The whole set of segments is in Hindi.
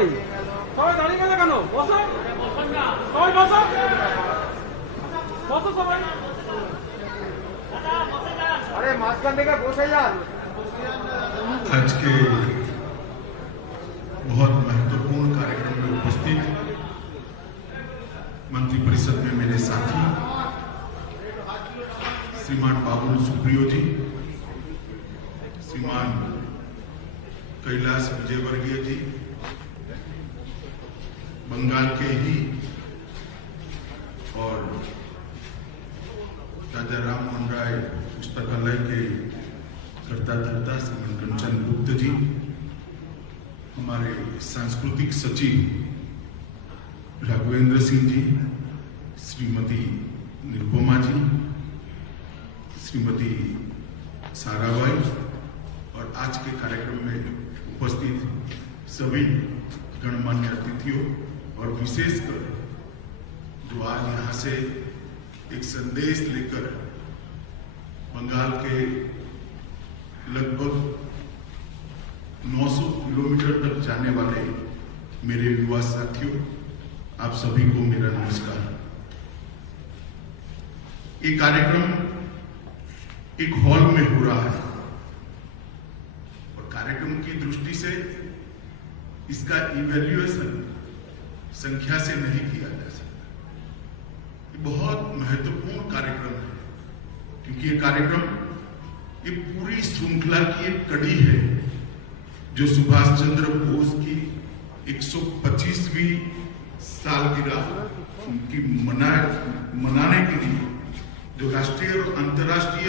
ভাই সবাই দাঁড়িয়ে গেলে কেন? বসো সবাই, বসো বসো সবাই। আরে মাঝখান থেকে বসে যান। आज के बहुत महत्वपूर्ण कार्यक्रम में उपस्थित मंत्रिपरिषद में मेरे साथी श्रीमान बाबुल सुप्रियो जी, श्रीमान कैलाश विजयवर्गीय जी, बंगाल के ही और राजा राम मोहन राय पुस्तकालय के कर्ता धर्ता श्रीमान कंचन गुप्त जी, हमारे सांस्कृतिक सचिव राघवेंद्र सिंह जी, श्रीमती निरुपमा जी, श्रीमती साराबाई और आज के कार्यक्रम में उपस्थित सभी गणमान्य अतिथियों और विशेषकर जो आज यहाँ से एक संदेश लेकर बंगाल के लगभग 900 किलोमीटर तक जाने वाले मेरे युवा साथियों, आप सभी को मेरा नमस्कार। ये कार्यक्रम एक हॉल में हो रहा है और कार्यक्रम की दृष्टि से इसका इवैल्यूएशन संख्या से नहीं किया जा सकता। ये बहुत महत्वपूर्ण कार्यक्रम है क्योंकि ये कार्यक्रम ये पूरी श्रृंखला की एक कड़ी है जो सुभाष चंद्र बोस की 125वीं सालगिरह उनकी मनाने के लिए जो राष्ट्रीय और अंतर्राष्ट्रीय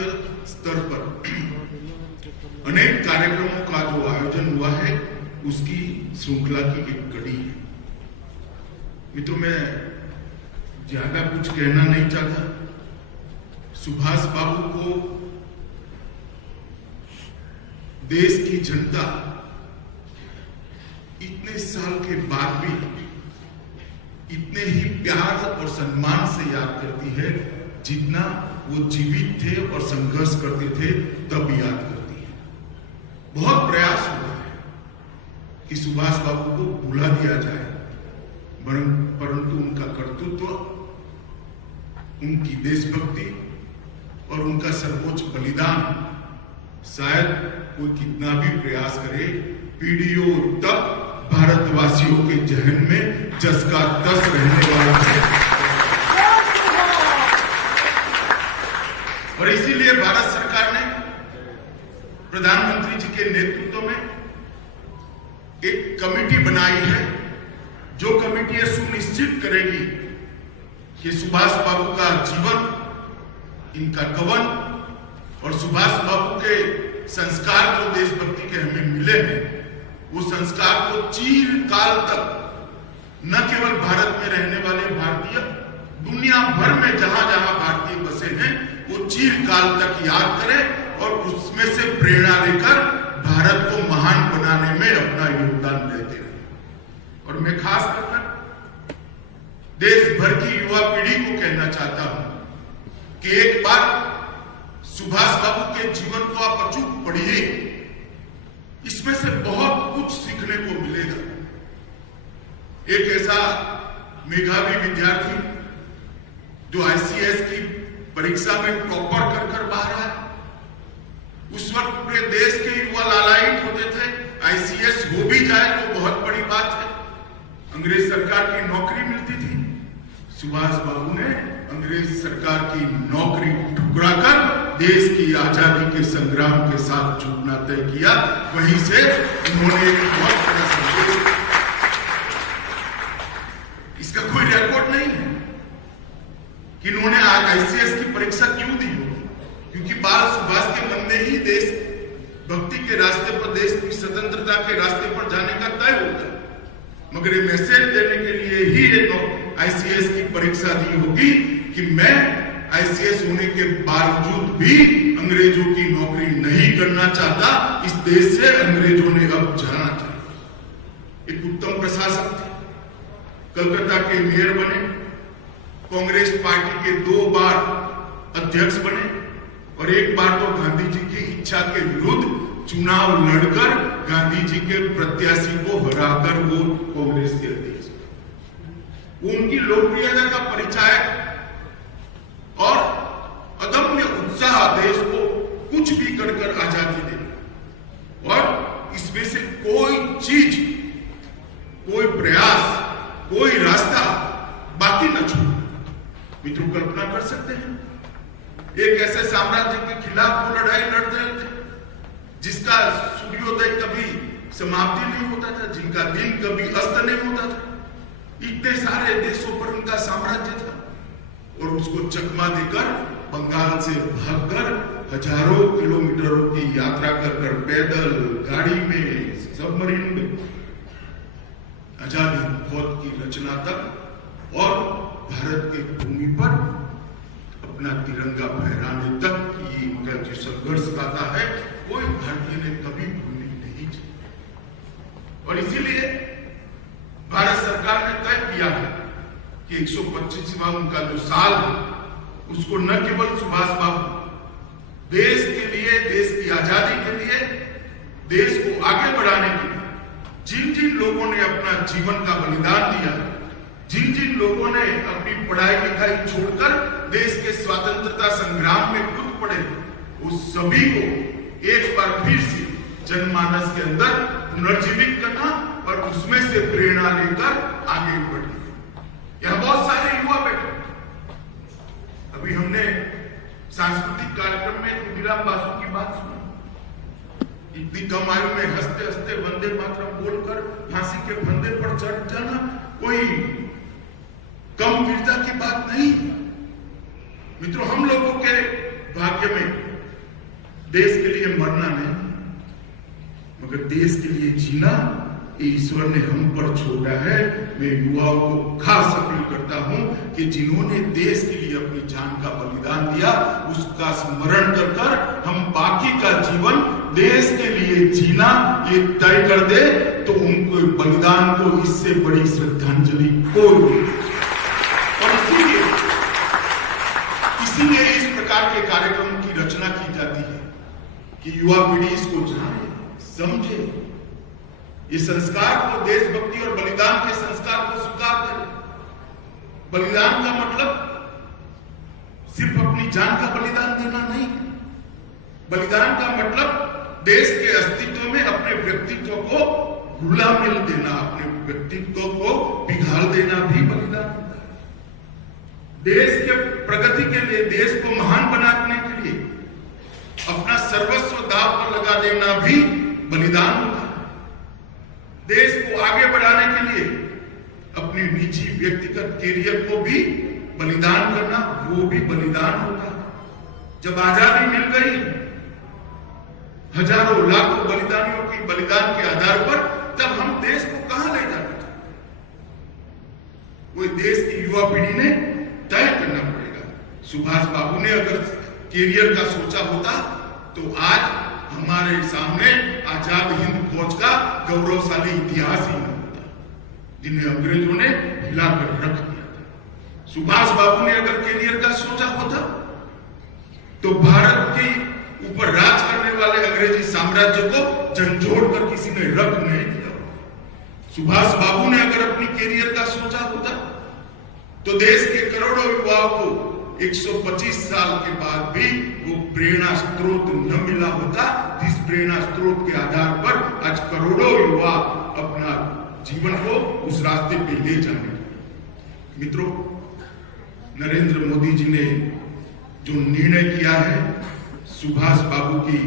स्तर पर अनेक कार्यक्रमों का जो आयोजन हुआ है उसकी श्रृंखला की एक कड़ी है। मित्रों, मैं ज्यादा कुछ कहना नहीं चाहता। सुभाष बाबू को देश की जनता इतने साल के बाद भी इतने ही प्यार और सम्मान से याद करती है जितना वो जीवित थे और संघर्ष करते थे तब याद करती है। बहुत प्रयास हुआ है कि सुभाष बाबू को भुला दिया जाए, परंतु उनका कर्तृत्व, उनकी देशभक्ति और उनका सर्वोच्च बलिदान शायद कोई कितना भी प्रयास करे, पीढ़ियों तक भारतवासियों के जहन में जस का तस रहने वाला है। और इसीलिए भारत सरकार ने प्रधानमंत्री जी के नेतृत्व में एक कमेटी बनाई है जो कमेटी यह सुनिश्चित करेगी कि सुभाष बाबू का जीवन, इनका कवन और सुभाष बाबू के संस्कार जो देशभक्ति के हमें मिले हैं वो संस्कार को चिरकाल तक न केवल भारत में रहने वाले भारतीय, दुनिया भर में जहां जहां भारतीय बसे हैं वो चिरकाल तक याद करें और उसमें से प्रेरणा लेकर भारत को महान बनाने में अपना योगदान देते रहे। और मैं खास कर देश भर की युवा पीढ़ी को कहना चाहता हूं कि एक बार सुभाष बाबू के जीवन को आप अचूक पढ़िए, इसमें से बहुत कुछ सीखने को मिलेगा। एक ऐसा मेधावी विद्यार्थी जो आईसीएस की परीक्षा में टॉपर कर बाहर आया, उस वक्त पूरे देश के युवा लालायित होते थे, आईसीएस हो भी जाए तो बहुत बड़ी बात है, अंग्रेज सरकार की नौकरी मिलती थी। सुभाष बाबू ने अंग्रेज सरकार की नौकरी ठुकराकर देश की आजादी के संग्राम के साथ जुटना तय किया। वहीं से उन्होंने एक बहुत बड़ा संदेश, इसका कोई रिकॉर्ड नहीं है कि इन्होंने आईसीएस की परीक्षा क्यों दी होगी, क्योंकि बाल सुभाष के मन में ही देश भक्ति के रास्ते पर, देश की स्वतंत्रता के रास्ते पर जाने का तय होता है। मगर ये मैसेज देने के लिए ही आईसीएस की परीक्षा दी होगी कि मैं आईसीएस होने के बावजूद भी अंग्रेजों की नौकरी नहीं करना चाहता, इस देश से अंग्रेजों ने अब जाना चाहिए। एक उत्तम प्रशासक थे, कलकत्ता के मेयर बने, कांग्रेस पार्टी के 2 बार अध्यक्ष बने और एक बार तो गांधी जी की इच्छा के विरुद्ध चुनाव लड़कर गांधी जी के प्रत्याशी को हराकर वो कांग्रेस के अध्यक्ष, उनकी लोकप्रियता का परिचय और अदम्य उत्साह देश को कुछ भी कर आजादी देना, और इसमें से कोई चीज, कोई प्रयास, कोई रास्ता बाकी न छोड़। मित्रों, कल्पना कर सकते हैं एक ऐसे साम्राज्य के खिलाफ वो लड़ाई लड़ते थे जिसका सूर्योदय कभी समाप्ति नहीं होता था, जिनका दिन कभी अस्त नहीं होता था। इतने सारे देशों पर उनका साम्राज्य था, और उसको चकमा देकर बंगाल से भागकर हजारों किलोमीटरों की यात्रा कर पैदल, गाड़ी में, सबमरीन में आजादी फौज की रचना तक और भारत की भूमि पर अपना तिरंगा फहराने तक की इनका जो संघर्ष गाथा है, कोई भारतीय ने कभी भूलनी नहीं चाहिए। और इसीलिए भारत सरकार ने तय किया है कि 125वां उनका जो साल है, उसको न केवल सुभाष बाबू देश के लिए, देश की आजादी के लिए, देश को आगे बढ़ाने के लिए जिन जिन लोगों ने अपना जीवन का बलिदान दिया, जिन जिन लोगों ने अपनी पढ़ाई लिखाई छोड़कर देश के स्वतंत्रता संग्राम में कूद पड़े, उस सभी को एक बार फिर से जनमानस के अंदर पुनर्जीवित करना और उसमें से प्रेरणा लेकर आगे बढ़ना। यहां बहुत सारे युवा बैठे। अभी हमने सांस्कृतिक कार्यक्रम में खुदीराम बासु की बात सुनी। इतनी कम आयु में हंसते हंसते वंदे मातरम बोलकर फांसी के फंदे पर चढ़ जाना कोई कम वीरता की बात नहीं। मित्रों, हम लोगों के भाग्य में देश के लिए मरना नहीं, मगर देश के लिए जीना ईश्वर ने हम पर छोड़ा है। मैं युवाओं को खास अपील करता हूं कि जिन्होंने देश के लिए अपनी जान का बलिदान दिया, उसका स्मरण कर कर हम बाकी का जीवन देश के लिए जीना ये तय कर दे, तो उनको बलिदान को इससे बड़ी श्रद्धांजलि कोई नहीं। और इसीलिए इस प्रकार के कार्यक्रम की रचना की जाती है कि युवा पीढ़ी इसको जाने, समझे, इस संस्कार को, देशभक्ति और बलिदान के संस्कार को स्वीकार करें। बलिदान का मतलब सिर्फ अपनी जान का बलिदान देना नहीं। बलिदान का मतलब देश के अस्तित्व में अपने व्यक्तित्व को घुला मिल देना, अपने व्यक्तित्व को पिघाल देना भी बलिदान होता है। देश के प्रगति के लिए, देश को महान बनाने के लिए अपना सर्वस्व दांव पर लगा देना भी बलिदान होता है। देश को आगे बढ़ाने के लिए अपनी निजी व्यक्तिगत कैरियर को भी बलिदान करना, वो भी बलिदान होता है। जब आजादी मिल गई, हजारों लाखों बलिदानियों की बलिदान के आधार पर, तब हम देश को कहां ले जाना चाहते? वो देश की युवा पीढ़ी ने तय करना पड़ेगा। सुभाष बाबू ने अगर कैरियर का सोचा होता तो आज हमारे सामने आजाद हिंद फौज का गौरवशाली इतिहास ही न होता, जिन्हें अंग्रेजों ने हिलाकर रख दिया था। सुभाष बाबू ने अगर कैरियर का सोचा होता तो भारत के ऊपर राज करने वाले अंग्रेजी साम्राज्य को झंझोड़ कर किसी ने रख नहीं दिया। सुभाष बाबू ने अगर अपनी कैरियर का सोचा होता तो देश के करोड़ों युवाओं को 125 साल के बाद भी वो प्रेरणा स्रोत न मिला होता, जिस प्रेरणा स्रोत के आधार पर आज करोड़ों युवा अपना जीवन को उस रास्ते पे ले जाने। मित्रों, नरेंद्र मोदी जी ने जो निर्णय किया है सुभाष बाबू की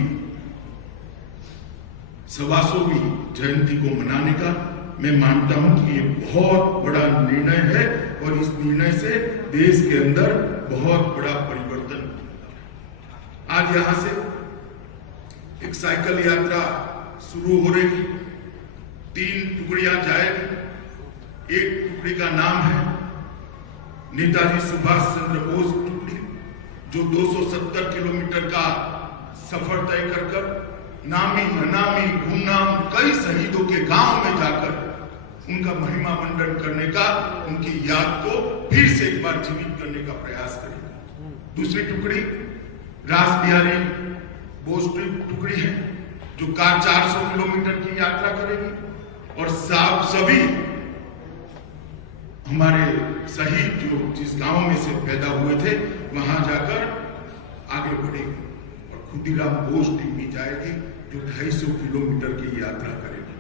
125वीं जयंती को मनाने का, मैं मानता हूं कि ये बहुत बड़ा निर्णय है और इस निर्णय से देश के अंदर बहुत बड़ा परिवर्तन। आज यहां से एक साइकिल यात्रा शुरू हो रही, 3 टुकड़ियां जाएगी। एक टुकड़ी का नाम है नेताजी सुभाष चंद्र बोस टुकड़ी, जो 270 किलोमीटर का सफर तय कर नामी अनामी गुमनाम कई शहीदों के गांव में जाकर उनका महिमा मंडन करने का, उनकी याद को फिर से एक बार जीवित करने का प्रयास करेगा। दूसरी टुकड़ी रास बिहारी बोस टुकड़ी है, जो कार 400 किलोमीटर की यात्रा करेगी और सभी हमारे शहीद जो जिस गांव में से पैदा हुए थे वहां जाकर आगे बढ़ेगी और खुदीराम बोस टीम भी जाएगी जो 250 किलोमीटर की यात्रा करेगी।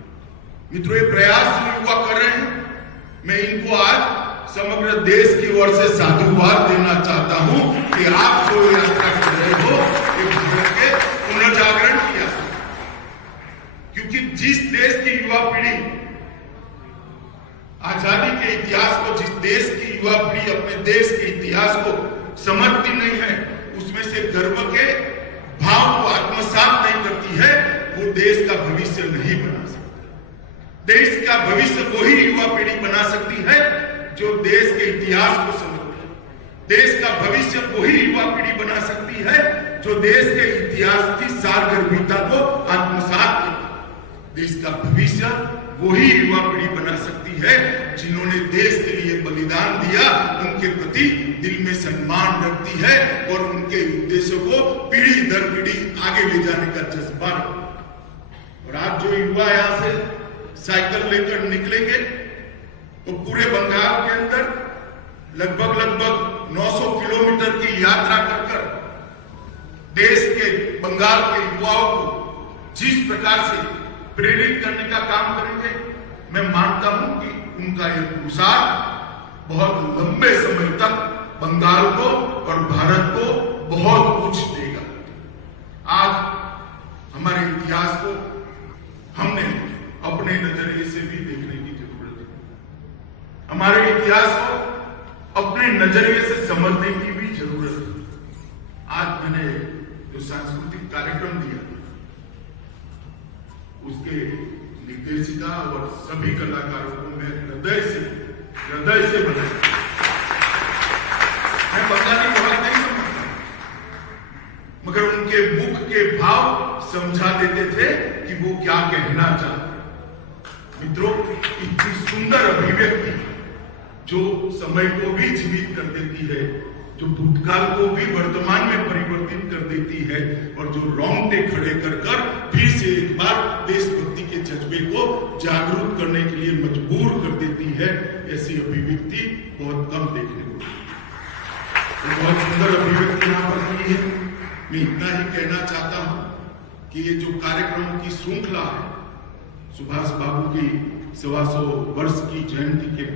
मित्रों, ये प्रयास जो युवा कर रहे हैं, मैं इनको आज समग्र देश की ओर से साधुवाद देना चाहता हूं कि आप जो यात्रा कर रहे हो ये भारत के पुनर्जागरण की यात्रा, क्योंकि जिस देश की युवा पीढ़ी आजादी के इतिहास को, जिस देश की युवा पीढ़ी अपने देश के इतिहास को समझती नहीं है, उसमें से गर्व के भाव को आत्मसात नहीं करती है, वो देश का भविष्य नहीं बना सकती। देश का भविष्य वही युवा पीढ़ी बना सकती है जो देश के इतिहास को समझती है। देश का भविष्य वही युवा पीढ़ी बना सकती है जो देश के इतिहास की सारगर्भिता को आत्मसात करती है। देश का भविष्य वही युवा पीढ़ी बना सकती है जिन्होंने देश के लिए बलिदान दिया, उनके प्रति दिल में सम्मान रखती है और उनके उद्देश्यों को पीढ़ी दर पीढ़ी आगे ले जाने का जज्बा रखती। और आज जो युवा यहां से साइकिल लेकर निकलेंगे तो पूरे बंगाल के अंदर लगभग 900 किलोमीटर की यात्रा कर देश के बंगाल के युवाओं को जिस प्रकार से प्रेरित करने का काम करेंगे, मैं मानता हूं कि उनका ये पुरुषार्थ बहुत लंबे समय तक बंगाल को और भारत को बहुत कुछ देगा। आज हमारे इतिहास को हमने अपने नजरिए से भी देखने की जरूरत है। हमारे इतिहास को अपने नजरिए से समझने की भी जरूरत है। आज मैंने जो सांस्कृतिक कार्यक्रम दिया उसके निर्देशिका और सभी कलाकारों को मैं हृदय से बधाई। मैं बंगाली बहुत नहीं समझता, मगर उनके मुख के भाव समझा देते थे कि वो क्या कहना चाहते। मित्रों, इतनी सुंदर अभिव्यक्ति जो समय को भी जीवित कर देती है, जो भूतकाल को भी वर्तमान में परिवर्तित कर देती है और जो रोंगटे खड़े कर फिर से एक बार देशभक्ति के जज्बे को जागरूक करने के लिए मजबूर कर देती है, ऐसी अभिव्यक्ति बहुत कम देखने को मिलती है। बहुत सुंदर अभिव्यक्ति यहां पर की है। मैं इतना ही कहना चाहता हूं कि ये जो कार्यक्रमों की श्रृंखला है, सुभाष बाबू की 125 वर्ष की जयंती के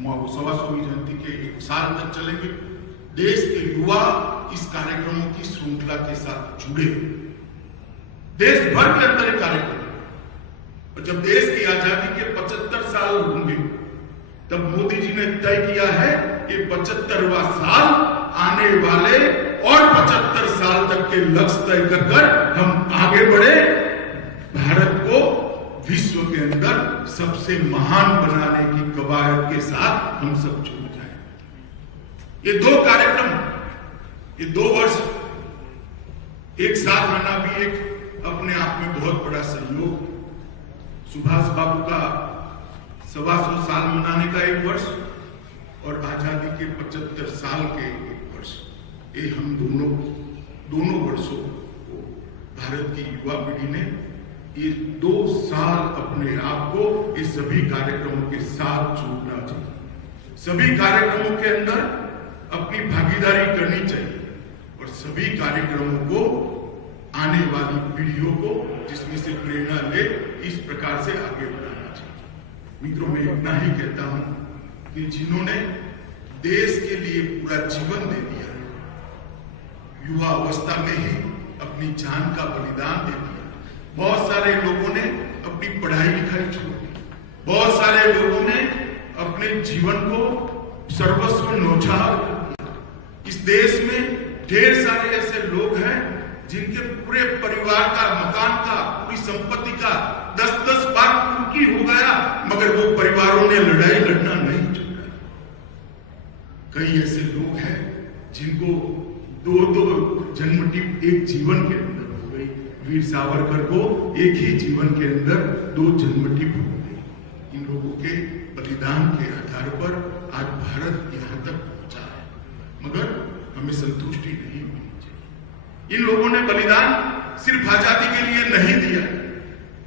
125वीं जयंती के 1 साल तक चलेंगे। देश के युवा इस कार्यक्रमों की श्रृंखला के साथ जुड़े, देश भर के अंदर कार्यक्रम, और जब देश की आजादी के 75 साल होंगे तब मोदी जी ने तय किया है कि 75वां साल आने वाले और 75 साल तक के लक्ष्य तय कर हम आगे बढ़े, भारत को विश्व के अंदर सबसे महान बनाने की कवायद के साथ हम सब जुड़ जाए। ये 2 कार्यक्रम, ये 2 वर्ष एक साथ आना भी एक अपने आप में बहुत बड़ा सहयोग। सुभाष बाबू का 125 साल मनाने का 1 वर्ष और आजादी के 75 साल के 1 वर्ष, ये हम दोनों वर्षों को भारत की युवा पीढ़ी ने ये 2 साल अपने आप को इस सभी कार्यक्रमों के साथ जोड़ना चाहिए। सभी कार्यक्रमों के अंदर अपनी भागीदारी करनी चाहिए और सभी कार्यक्रमों को आने वाली पीढ़ियों को जिसमें से प्रेरणा ले इस प्रकार से आगे बढ़ाना चाहिए। मित्रों, मैं इतना ही कहता हूं कि जिन्होंने देश के लिए पूरा जीवन दे दिया, युवा अवस्था में ही अपनी जान का बलिदान दे दिया, बहुत सारे लोगों ने अपनी पढ़ाई लिखाई छोड़ दी, बहुत सारे लोगों ने अपने जीवन को सर्वस्व न्यौछावर। इस देश में ढेर सारे ऐसे लोग हैं जिनके पूरे परिवार का, मकान का, पूरी संपत्ति का 10-10 बार कुर्की हो गया, मगर वो परिवारों ने लड़ाई लड़ना नहीं छोड़ा। कई ऐसे लोग हैं जिनको 2 जन्मटी एक जीवन के अंदर हो गई। वीर सावरकर को एक ही जीवन के अंदर 2 जन्मटी हो गई। इन लोगों के बलिदान के आधार पर आज भारत यहां तक पहुंचा है, मगर हमें संतुष्टि नहीं होनी चाहिए। इन लोगों ने बलिदान सिर्फ आजादी के लिए नहीं दिया,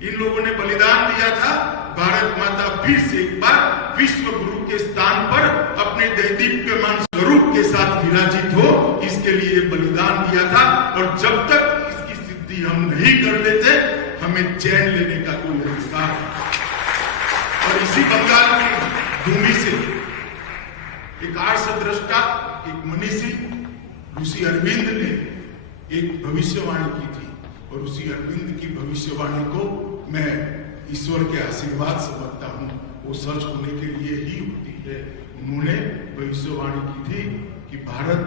इन लोगों ने बलिदान दिया था भारत माता फिर से एक बार विश्व गुरु के स्थान पर अपने दैदीप्यमान स्वरूप के साथ विराजित हो, इसके लिए बलिदान दिया था। और जब तक इसकी सिद्धि हम नहीं कर लेते, हमें चैन लेने का कोई अधिकार नहीं। और इसी बंगाल की भूमि से एक आर्षद्रष्टा, एक मनीषी ऋषि अरविंद ने एक भविष्यवाणी की थी, और ऋषि अरविंद की भविष्यवाणी को मैं ईश्वर के आशीर्वाद समझता हूं, वो सच होने के लिए ही होती है। उन्होंने भविष्यवाणी की थी कि भारत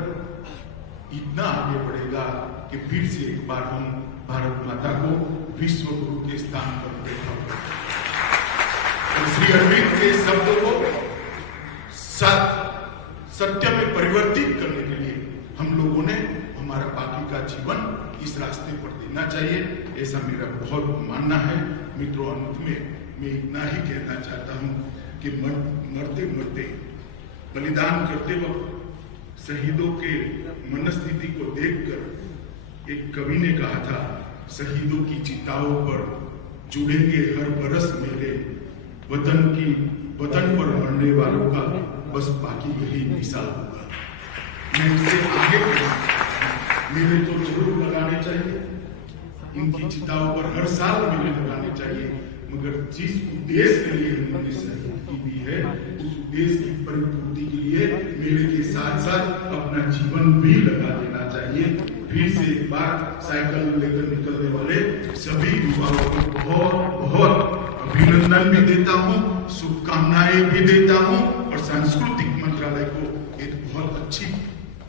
इतना आगे बढ़ेगा कि फिर से एक बार हम भारत माता को विश्व गुरु के स्थान पर देखा। श्री अरविंद के शब्दों को सत्य में परिवर्तित करने के लिए हम लोगों ने हमारा बाकी का जीवन इस रास्ते पर देना चाहिए, ऐसा मेरा बहुत मानना है। मित्रों, अंत में मैं इतना ही कहना चाहता हूं कि मरते मरते बलिदान करते वक्त शहीदों के मनस्थिति को देखकर एक कवि ने कहा था, शहीदों की चिताओं पर जुड़ेंगे हर बरस मेरे, वतन पर मरने वालों का बस बाकी यही मिसाल होगा। मैं इससे आगे मेरे तो जरूर लगाने चाहिए, इनकी चिताओं पर हर साल मेरे लगाने चाहिए, मगर जिस उद्देश्य के लिए उन्होंने शहीदी दी है, उस उद्देश्य की परिपूर्ति के लिए मेरे के साथ साथ अपना जीवन भी लगा देना चाहिए। फिर से एक बार साइकिल लेकर निकलने वाले सभी युवाओं को बहुत बहुत अभिनंदन भी देता हूँ, शुभकामनाएं भी देता हूँ, और सांस्कृतिक मंत्रालय को एक बहुत अच्छी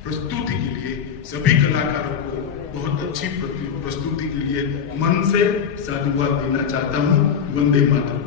प्रस्तुति के लिए, सभी कलाकारों को बहुत अच्छी प्रस्तुति के लिए मन से साधुवाद देना चाहता हूँ। वंदे मातरम।